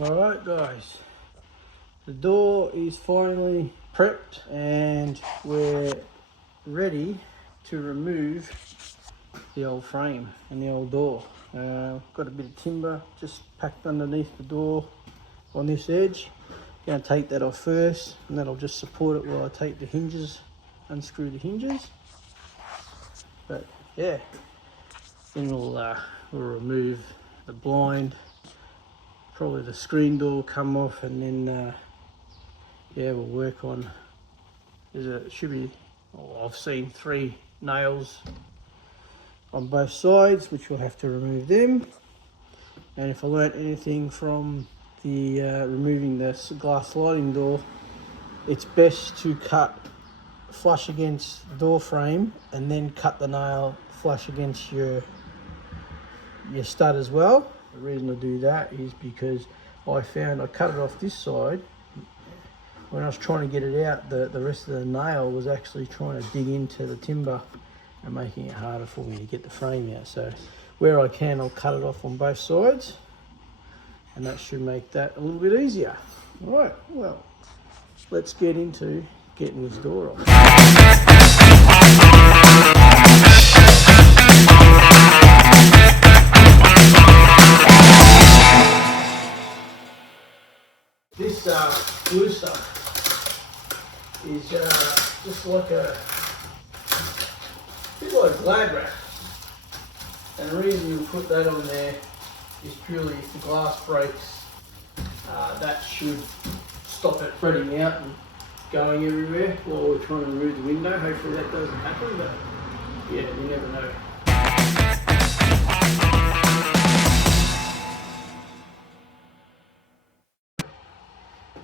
Alright guys, the door is finally prepped and we're ready to remove the old frame and the old door. Got a bit of timber just packed underneath the door on this edge. Going to take that off first, and that'll just support it while I take the hinges, unscrew the hinges. But yeah, then we'll remove the blind, probably the screen door come off, and then yeah, we'll work on. Should be. I've seen 3 nails on both sides, which we'll have to remove them. And if I learnt anything from the removing the glass sliding door, it's best to cut flush against the door frame and then cut the nail flush against your stud as well. The reason I do that is because I found I cut it off this side. When I was trying to get it out, the rest of the nail was actually trying to dig into the timber and making it harder for me to get the frame out. So where I can, I'll cut it off on both sides, and that should make that a little bit easier. All right, well, let's get into getting this door off. This glue stuff is just like a bit like Glad wrap, and the reason you put that on there is purely if the glass breaks, that should stop it spreading out and going everywhere while we're trying to remove the window. Hopefully that doesn't happen, but yeah, you never know.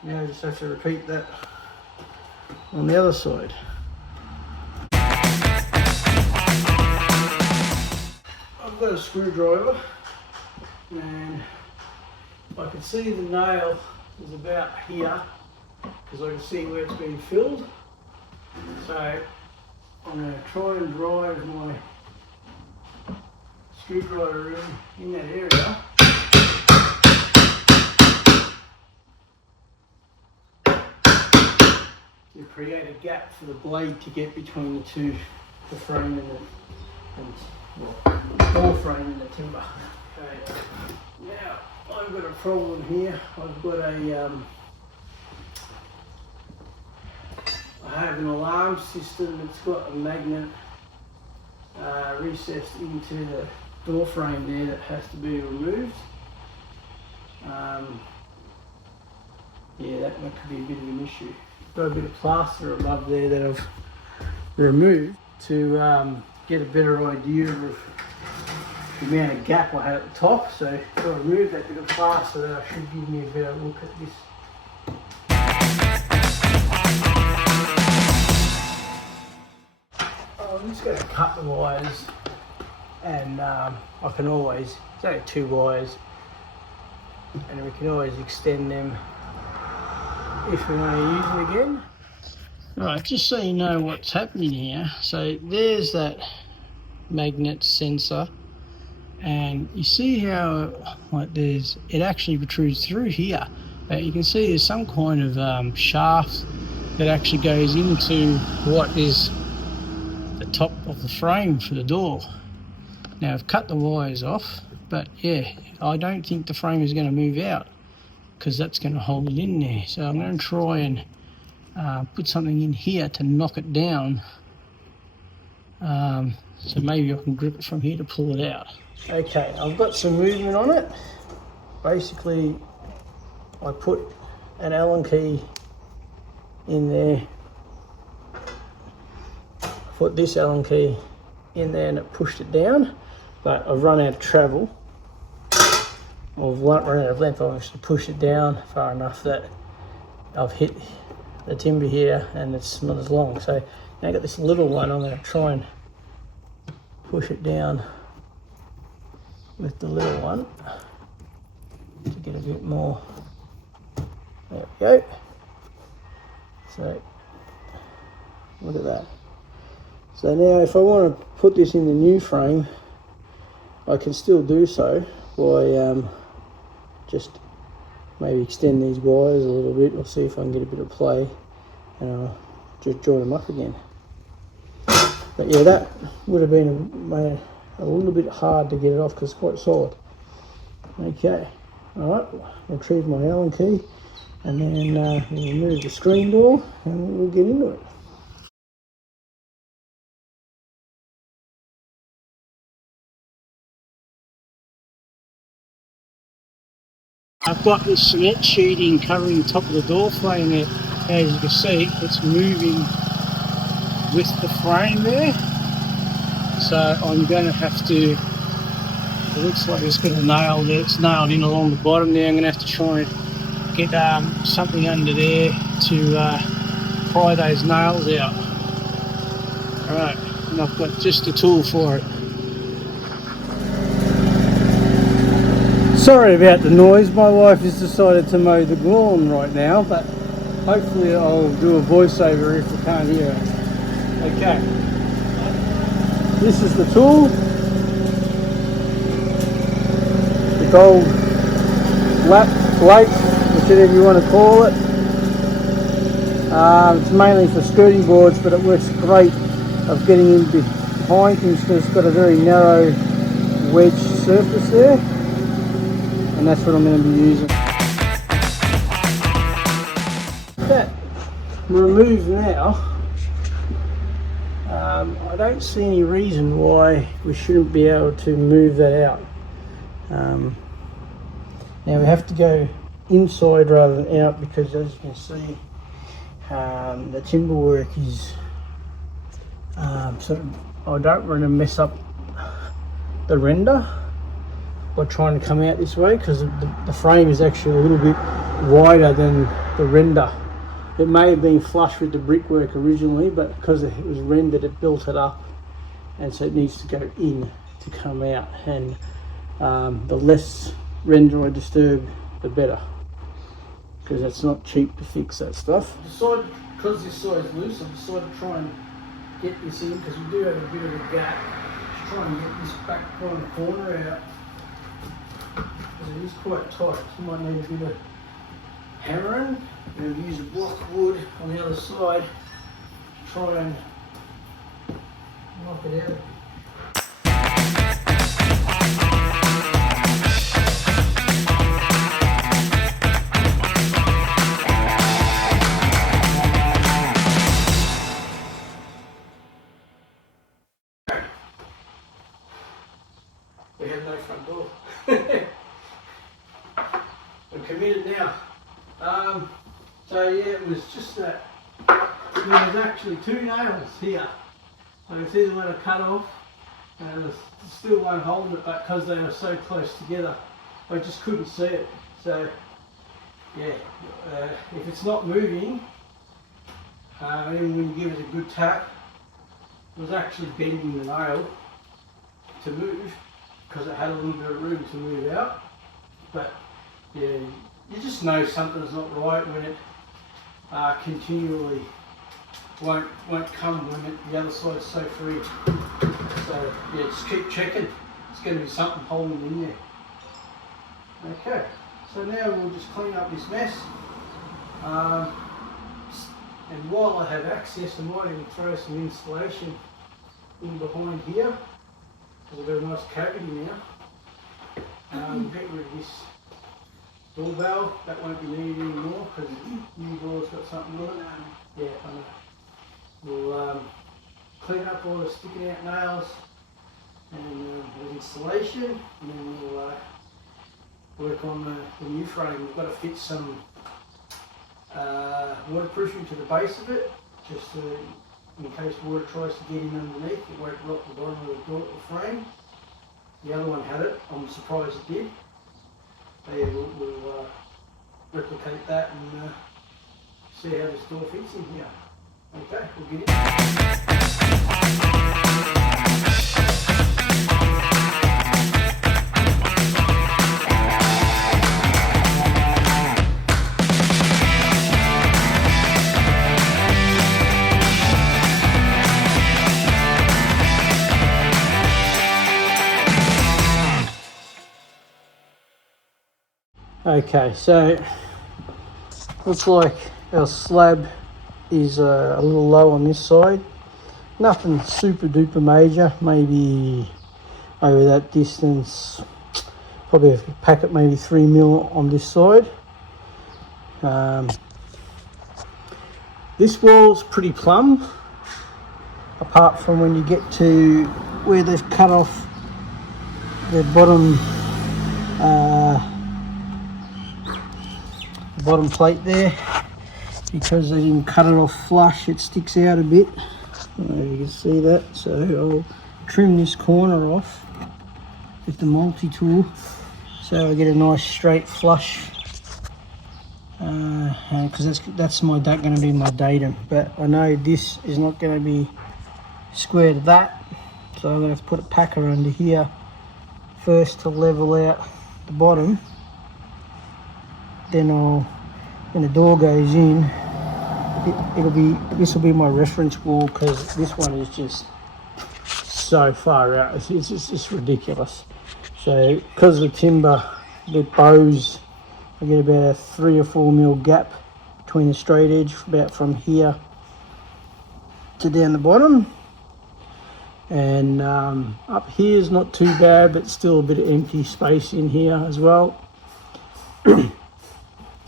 Now I just have to repeat that on the other side. I've got a screwdriver, and I can see the nail is about here because I can see where it's been filled. So I'm going to try and drive my screwdriver in that area. To create a gap for the blade to get between the two, the frame and the door frame and the timber. Okay. Now I've got a problem here. I've got I have an alarm system that's got a magnet recessed into the door frame there that has to be removed. Yeah, that could be a bit of an issue. Got a bit of plaster above there that I've removed to get a better idea of the amount of gap I had at the top. So if I remove that bit of plaster, that should give me a better look at this. I'm just going to cut the wires, and I can always, it's only 2 wires, and we can always extend them if we want to use them again. Right, just so you know what's happening here, so there's that magnet sensor, and you see how like it actually protrudes through here, but you can see there's some kind of shaft that actually goes into what is the top of the frame for the door. Now I've cut the wires off, but yeah, I don't think the frame is going to move out because that's going to hold it in there. So I'm going to try and put something in here to knock it down. So maybe I can grip it from here to pull it out. Okay, I've got some movement on it. Basically, I put an Allen key in there. Put this Allen key in there and it pushed it down, but I've run out of travel. I've run out of length. I've actually pushed it down far enough that I've hit the timber here and it's not as long. So now I've got this little one. I'm going to try and push it down with the little one to get a bit more. There we go. So look at that. So now if I want to put this in the new frame, I can still do so by just maybe extend these wires a little bit, or see if I can get a bit of play, and I'll just join them up again. But yeah, that would have been a little bit hard to get it off because it's quite solid. Okay, alright, retrieve my Allen key, and then we'll remove the screen door and we'll get into it. I've got this cement sheeting covering the top of the door frame there. As you can see, it's moving with the frame there. So I'm going to have to, it looks like it's got a nail there, it's nailed in along the bottom there. I'm going to have to try and get something under there to pry those nails out. Alright, and I've got just a tool for it. Sorry about the noise, my wife has decided to mow the lawn right now, but hopefully I'll do a voiceover if you can't hear it. Okay, this is the tool, the gold lap plate, whichever you want to call it. It's mainly for skirting boards, but it works great of getting in behind things because it's got a very narrow wedge surface there. And that's what I'm going to be using. That removed now, I don't see any reason why we shouldn't be able to move that out. Now we have to go inside rather than out because, as you can see, the timber work is sort of, I don't want to mess up the render by trying to come out this way because the frame is actually a little bit wider than the render. It may have been flush with the brickwork originally, but because it was rendered, it built it up, and so it needs to go in to come out. And the less render I disturb, the better, because it's not cheap to fix that stuff. Because this side's loose, I've decided to try and get this in because we do have a bit of a gap. Just try and get this back corner out. It is quite tight, so you might need a bit of hammering. And we'll use a block of wood on the other side to try and knock it out. We have no front door. We're committed now. So yeah, it was just that there was actually two nails here. So it's either one I cut off, and there's still one holding it, but because they were so close together, I just couldn't see it. So yeah, if it's not moving, even when you give it a good tap, it was actually bending the nail to move because it had a little bit of room to move out. But yeah, you just know something's not right when it continually won't come when the other side's so free. So yeah, just keep checking. It's going to be something holding in there. Okay, so now we'll just clean up this mess. And while I have access, I might even throw some insulation in behind here, because I've got a nice cavity now. Get rid of this door valve, that won't be needed anymore because the new door's got something on it. Yeah, I know. We'll clean up all the sticking out nails and the insulation, and then we'll work on the new frame. We've got to fit some waterproofing to the base of it, just in case water tries to get in underneath, it won't rot the bottom of the door, the frame. The other one had it, I'm surprised it did. So yeah, we'll replicate that and see how this door fits in here. Okay, we'll get Okay, so looks like our slab is a little low on this side. Nothing super duper major, maybe over that distance, probably a packet maybe 3 mil on this side. This wall's pretty plumb, apart from when you get to where they've cut off the bottom plate there. Because they didn't cut it off flush, it sticks out a bit. I don't know if you can see that, so I'll trim this corner off with the multi-tool so I get a nice straight flush, because that's going to be my datum, but I know this is not going to be square to that, so I'm going to have to put a packer under here first to level out the bottom. Then when the door goes in, this will be my reference wall, because this one is just so far out. It's ridiculous. So because the timber, the bows, I get about a 3 or 4 mil gap between the straight edge, about from here to down the bottom. And up here is not too bad, but still a bit of empty space in here as well.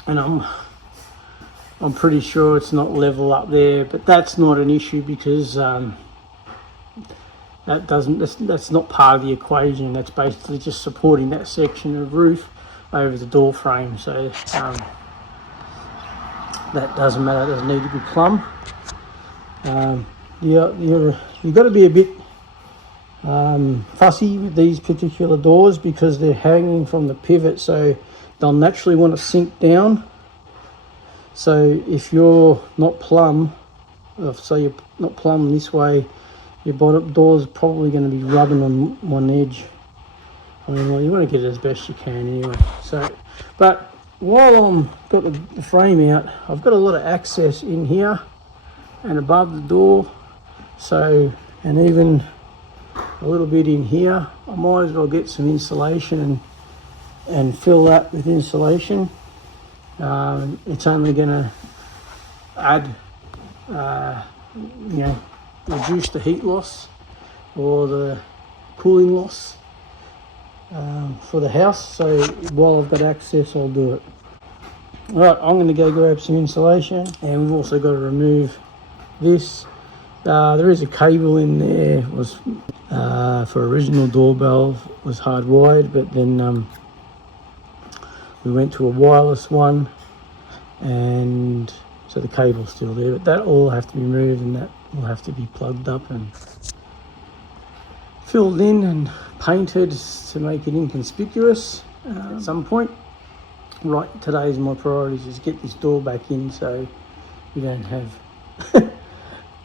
And I'm pretty sure it's not level up there, but that's not an issue, because that's not part of the equation. That's basically just supporting that section of roof over the door frame. So that doesn't matter. It doesn't need to be plumb. You've got to be a bit fussy with these particular doors, because they're hanging from the pivot, so they'll naturally want to sink down. So if you're not plumb, so you're not plumb this way, your bottom door's probably going to be rubbing on one edge. I mean, well, you want to get it as best you can anyway. So, but while I'm got the frame out, I've got a lot of access in here and above the door. So, and even a little bit in here, I might as well get some insulation and fill that with insulation. It's only going to add, reduce the heat loss or the cooling loss for the house. So while I've got access, I'll do it. Alright, I'm going to go grab some insulation, and we've also got to remove this. There is a cable in there. It was for original doorbell, was hardwired, but then we went to a wireless one, and so the cable's still there, but that all have to be removed, and that will have to be plugged up and filled in and painted to make it inconspicuous at some point. Right, today's my priorities is get this door back in so we don't have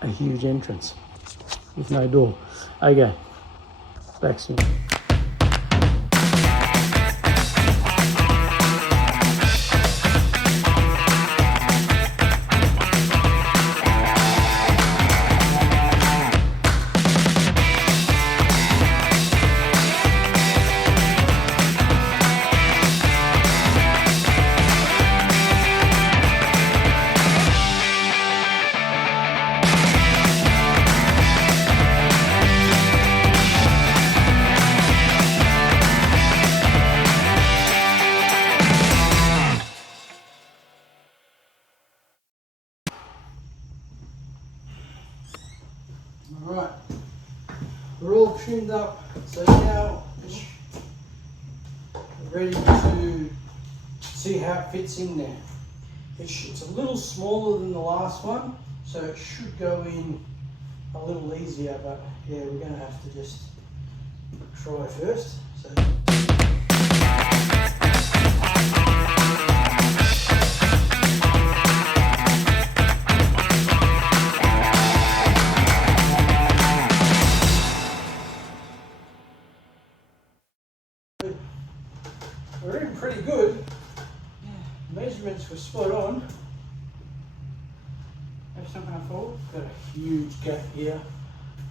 a huge entrance with no door. Okay, back soon. Alright, we're all trimmed up, so now we're ready to see how it fits in there. It's a little smaller than the last one, so it should go in a little easier, but yeah, we're going to have to just try first. So. We're in pretty good. Measurements were spot on. Have something I thought. Got a huge gap here,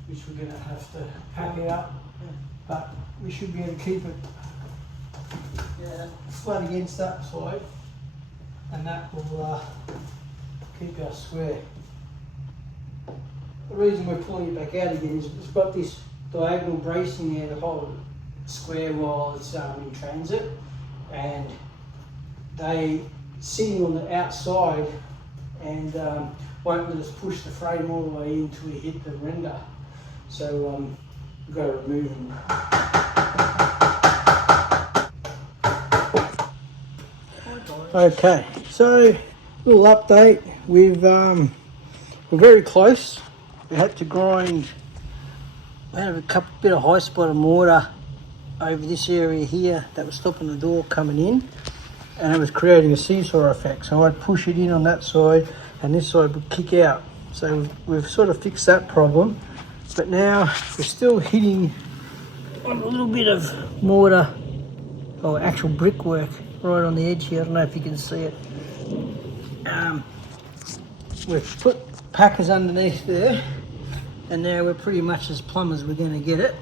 which we're going to have to pack out, but we should be able to keep it Yeah, flat against that side, and that will keep us square. The reason we're pulling it back out again is it's got this diagonal bracing there to hold it square while it's in transit, and they sitting on the outside and won't let us push the frame all the way in until we hit the render. So we've got to remove them. Okay, so little update. We're very close. We had to grind. We had a bit of high spot of mortar over this area here that was stopping the door coming in, and it was creating a seesaw effect. So I'd push it in on that side, and this side would kick out. So we've sort of fixed that problem, but now we're still hitting on a little bit of mortar or actual brickwork right on the edge here. I don't know if you can see it. We've put packers underneath there, and now we're pretty much as plumb as we're going to get it.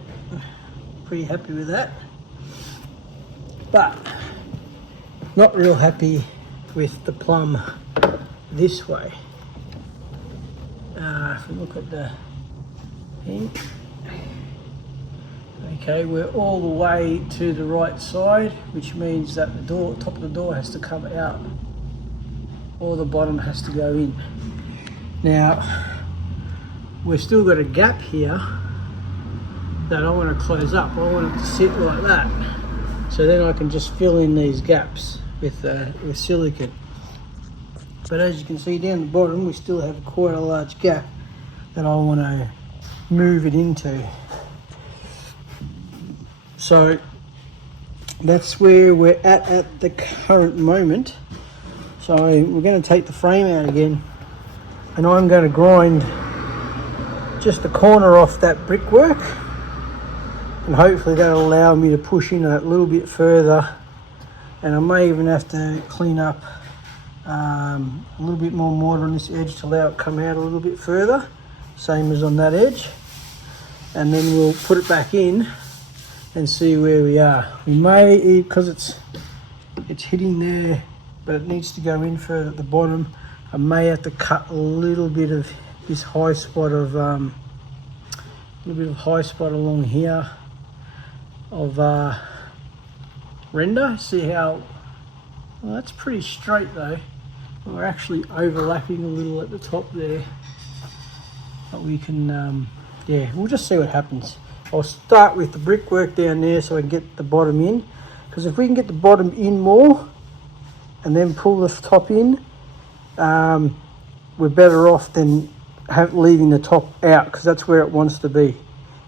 Pretty happy with that, but not real happy with the plumb this way. If we look at the thing, okay, we're all the way to the right side, which means that the door, top of the door has to come out, or the bottom has to go in. Now, we've still got a gap here that I want to close up. I want it to sit like that, so then I can just fill in these gaps with silicone. But as you can see down the bottom, we still have quite a large gap that I want to move it into. So that's where we're at the current moment. So we're going to take the frame out again, and I'm going to grind just the corner off that brickwork, and hopefully that'll allow me to push in a little bit further. And I may even have to clean up a little bit more mortar on this edge to allow it to come out a little bit further, same as on that edge, and then we'll put it back in and see where we are. We may, because it's hitting there, but it needs to go in further at the bottom, I may have to cut a little bit of this high spot of along here of render. See how, well, that's pretty straight though. We're actually overlapping a little at the top there, but we can yeah, we'll just see what happens. I'll start with the brickwork down there so I can get the bottom in, because if we can get the bottom in more and then pull the top in, we're better off than leaving the top out, because that's where it wants to be.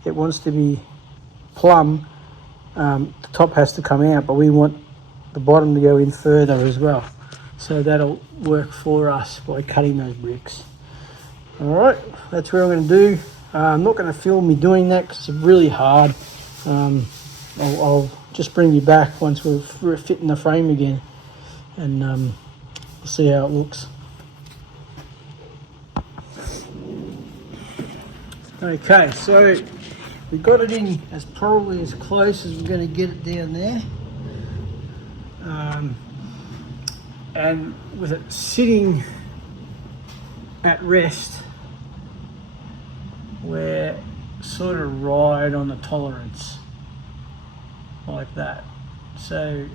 It wants to be plumb. The top has to come out, but we want the bottom to go in further as well. So that'll work for us by cutting those bricks. All right, that's what I'm going to do. I'm not going to film me doing that because it's really hard. I'll just bring you back once we're fitting the frame again, and we'll see how it looks. Okay, so we got it in as probably as close as we're going to get it down there. And with it sitting at rest, we're sort of right on the tolerance, like that. So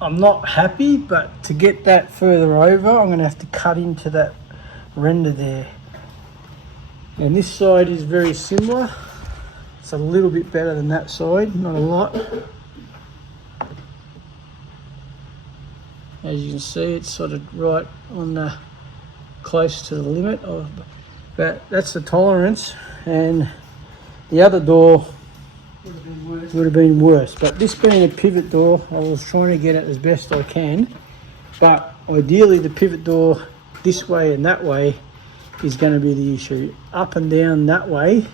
I'm not happy, but to get that further over, I'm going to have to cut into that render there. And this side is very similar. It's a little bit better than that side, not a lot. As you can see, it's sort of right on the close to the limit of, but that's the tolerance. And the other door would have been worse. But this being a pivot door, I was trying to get it as best I can. But ideally, the pivot door this way and that way is going to be the issue. Up and down that way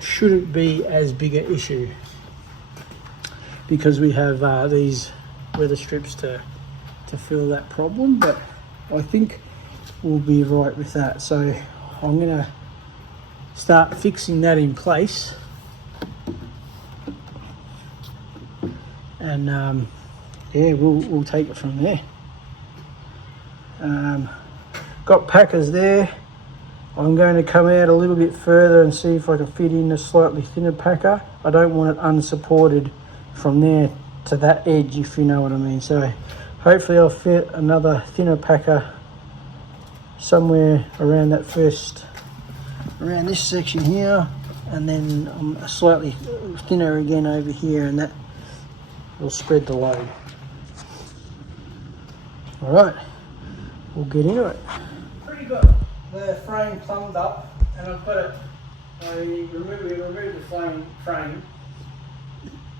shouldn't be as big an issue, because we have these weather strips to fill that problem. But I think we'll be right with that. So I'm going to start fixing that in place. and yeah, we'll take it from there. Got packers there. I'm going to come out a little bit further and see if I can fit in a slightly thinner packer. I don't want it unsupported from there to that edge, if you know what I mean. So hopefully I'll fit another thinner packer somewhere around that around this section here, and then slightly thinner again over here, and that will spread the load. All right, we'll get into it. Pretty good. The frame plumbed up, and I've got it. We removed the frame,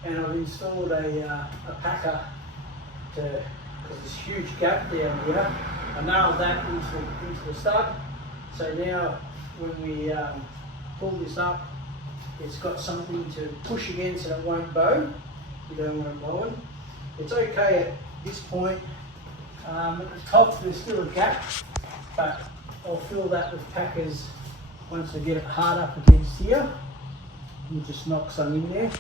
and I've installed a packer because this huge gap down here. I nailed that into the stud. So now when we pull this up, it's got something to push against and it won't bow. You don't want it bowing. It's okay at this point. At the top there's still a gap, but I'll fill that with packers once I get it hard up against here. We'll just knock some in there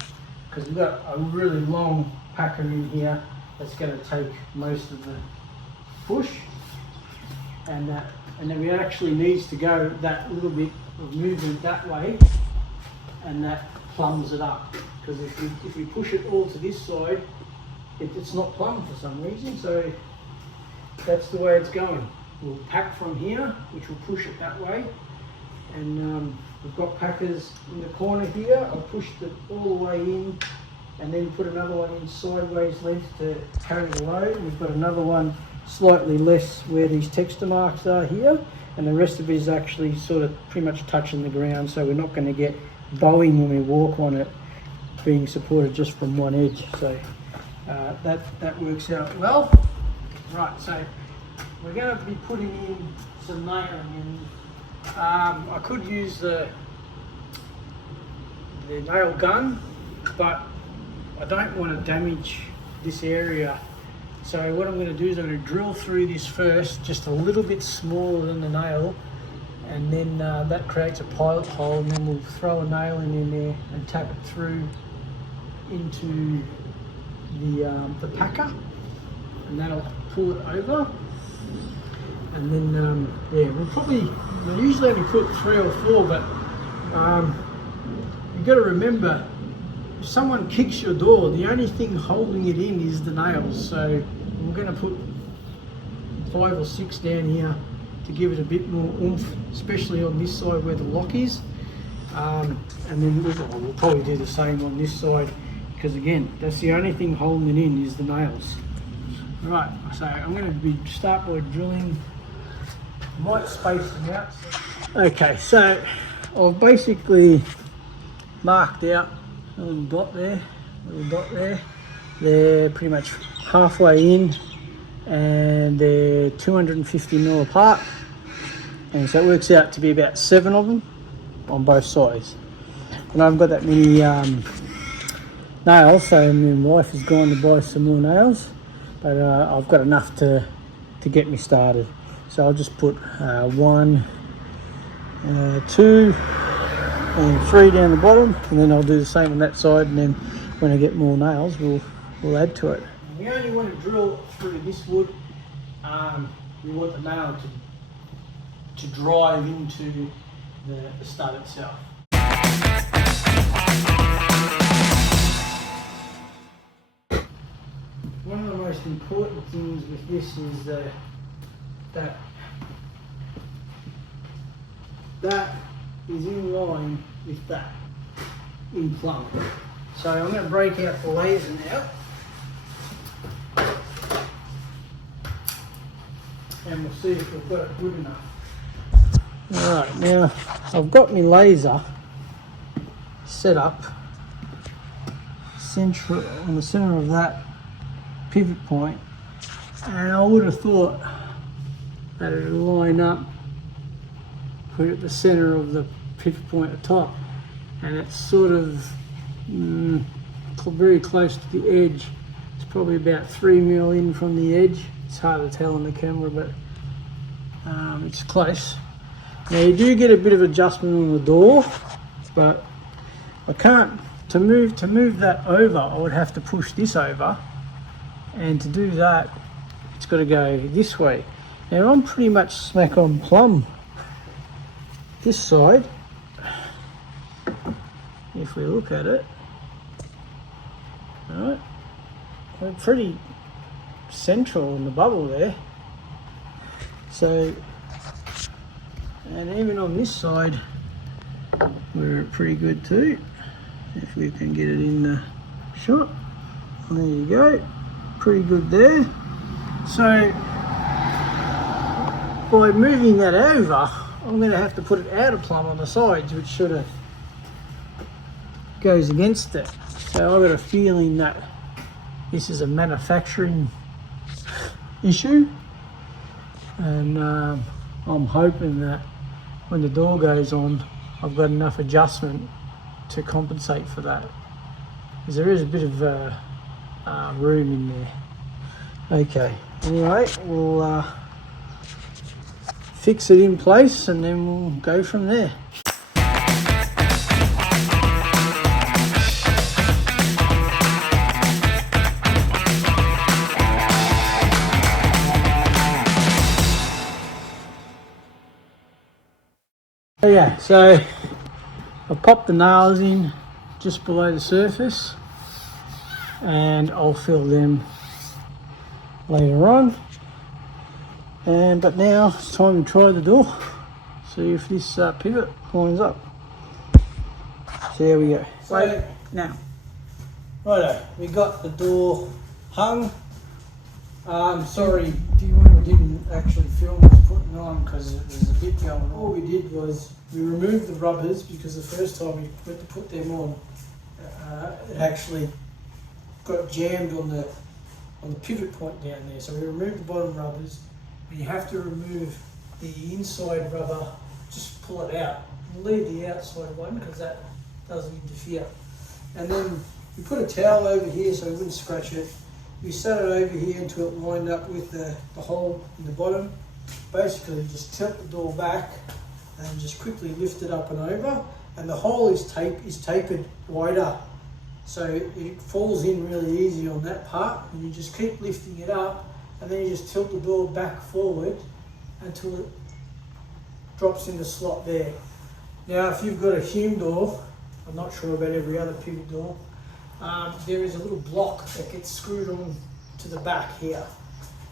because we've got a really long packer in here that's going to take most of the push, and then it actually needs to go that little bit of movement that way, and that plumbs it up, because if we push it all to this side, it's not plumbed for some reason. So that's the way it's going. We'll pack from here, which will push it that way, and we've got packers in the corner here. I pushed it all the way in, and then put another one in sideways length to carry the load. We've got another one slightly less where these texture marks are here, and the rest of it is actually sort of pretty much touching the ground, so we're not going to get bowing when we walk on it, being supported just from one edge. So that works out well. Right, so we're going to be putting in some nailing, and I could use the nail gun, but I don't want to damage this area. So what I'm going to do is I'm going to drill through this first, just a little bit smaller than the nail, and then that creates a pilot hole, and then we'll throw a nail in there and tap it through into the packer, and that'll pull it over. And then yeah, we'll usually only put 3 or 4, but you've got to remember, if someone kicks your door, the only thing holding it in is the nails. So we're going to put 5 or 6 down here to give it a bit more oomph, especially on this side where the lock is. And then we'll probably do the same on this side, because again, that's the only thing holding it in is the nails. Right, so I'm going to start by drilling. I might space them out. Okay, so I've basically marked out a little dot there. They're pretty much halfway in, and they're 250 mil apart, and so it works out to be about 7 of them on both sides. And I've got that many nails, so my wife has gone to buy some more nails, but I've got enough to get me started. So I'll just put 1, 2 and 3 down the bottom, and then I'll do the same on that side, and then when I get more nails we'll add to it. We only want to drill through this wood. We want the nail to drive into the stud itself. One of the most important things with this is that is in line with that in plumb. So I'm going to break out the laser now, and we'll see if we've got it good enough. Alright, now I've got my laser set up on the centre of that pivot point, and I would have thought that it would line up, put it at the centre of the pivot point at the top, and it's sort of very close to the edge. It's probably about 3 mil in from the edge. It's hard to tell on the camera, but it's close. Now you do get a bit of adjustment on the door, but I can't to move that over, I would have to push this over, and to do that, it's got to go this way. Now I'm pretty much smack on plumb this side. If we look at it, all right, we're pretty central in the bubble there. So, and even on this side, we're pretty good too. If we can get it in the shot. There you go, pretty good there. So by moving that over, I'm going to have to put it out of plumb on the sides, which sort of goes against it. So I've got a feeling that this is a manufacturing issue, and I'm hoping that when the door goes on, I've got enough adjustment to compensate for that, because there is a bit of room in there. Okay, anyway, we'll fix it in place and then we'll go from there. Okay, so I've popped the nails in just below the surface, and I'll fill them later on. But now it's time to try the door, see if this pivot lines up. So there we go. So now, righto, we got the door hung. Sorry, we didn't actually film us putting it on because it was a bit going on. All we did was we removed the rubbers, because the first time we went to put them on, it actually got jammed on the pivot point down there. So we removed the bottom rubbers. You have to remove the inside rubber, just pull it out. And leave the outside one because that doesn't interfere. And then we put a towel over here so we wouldn't scratch it. We set it over here until it lined up with the hole in the bottom. Basically just tilt the door back and just quickly lift it up and over. And the hole is tapered wider, so it falls in really easy on that part. And you just keep lifting it up, and then you just tilt the door back forward until it drops in the slot there. Now if you've got a Hume door, I'm not sure about every other pivot door, there is a little block that gets screwed on to the back here,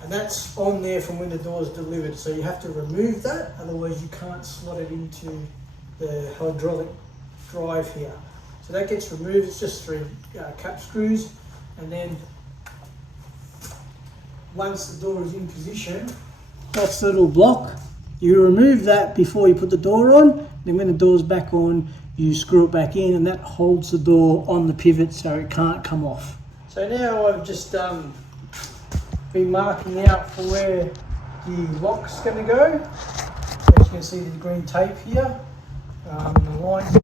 and that's on there from when the door is delivered. So you have to remove that, otherwise you can't slot it into the hydraulic drive here. So that gets removed. It's just 3 cap screws, and then once the door is in position, that's the little block. You remove that before you put the door on. Then when the door's back on, you screw it back in, and that holds the door on the pivot so it can't come off. So now I've just been marking out for where the lock's going to go. As you can see, the green tape here, the lines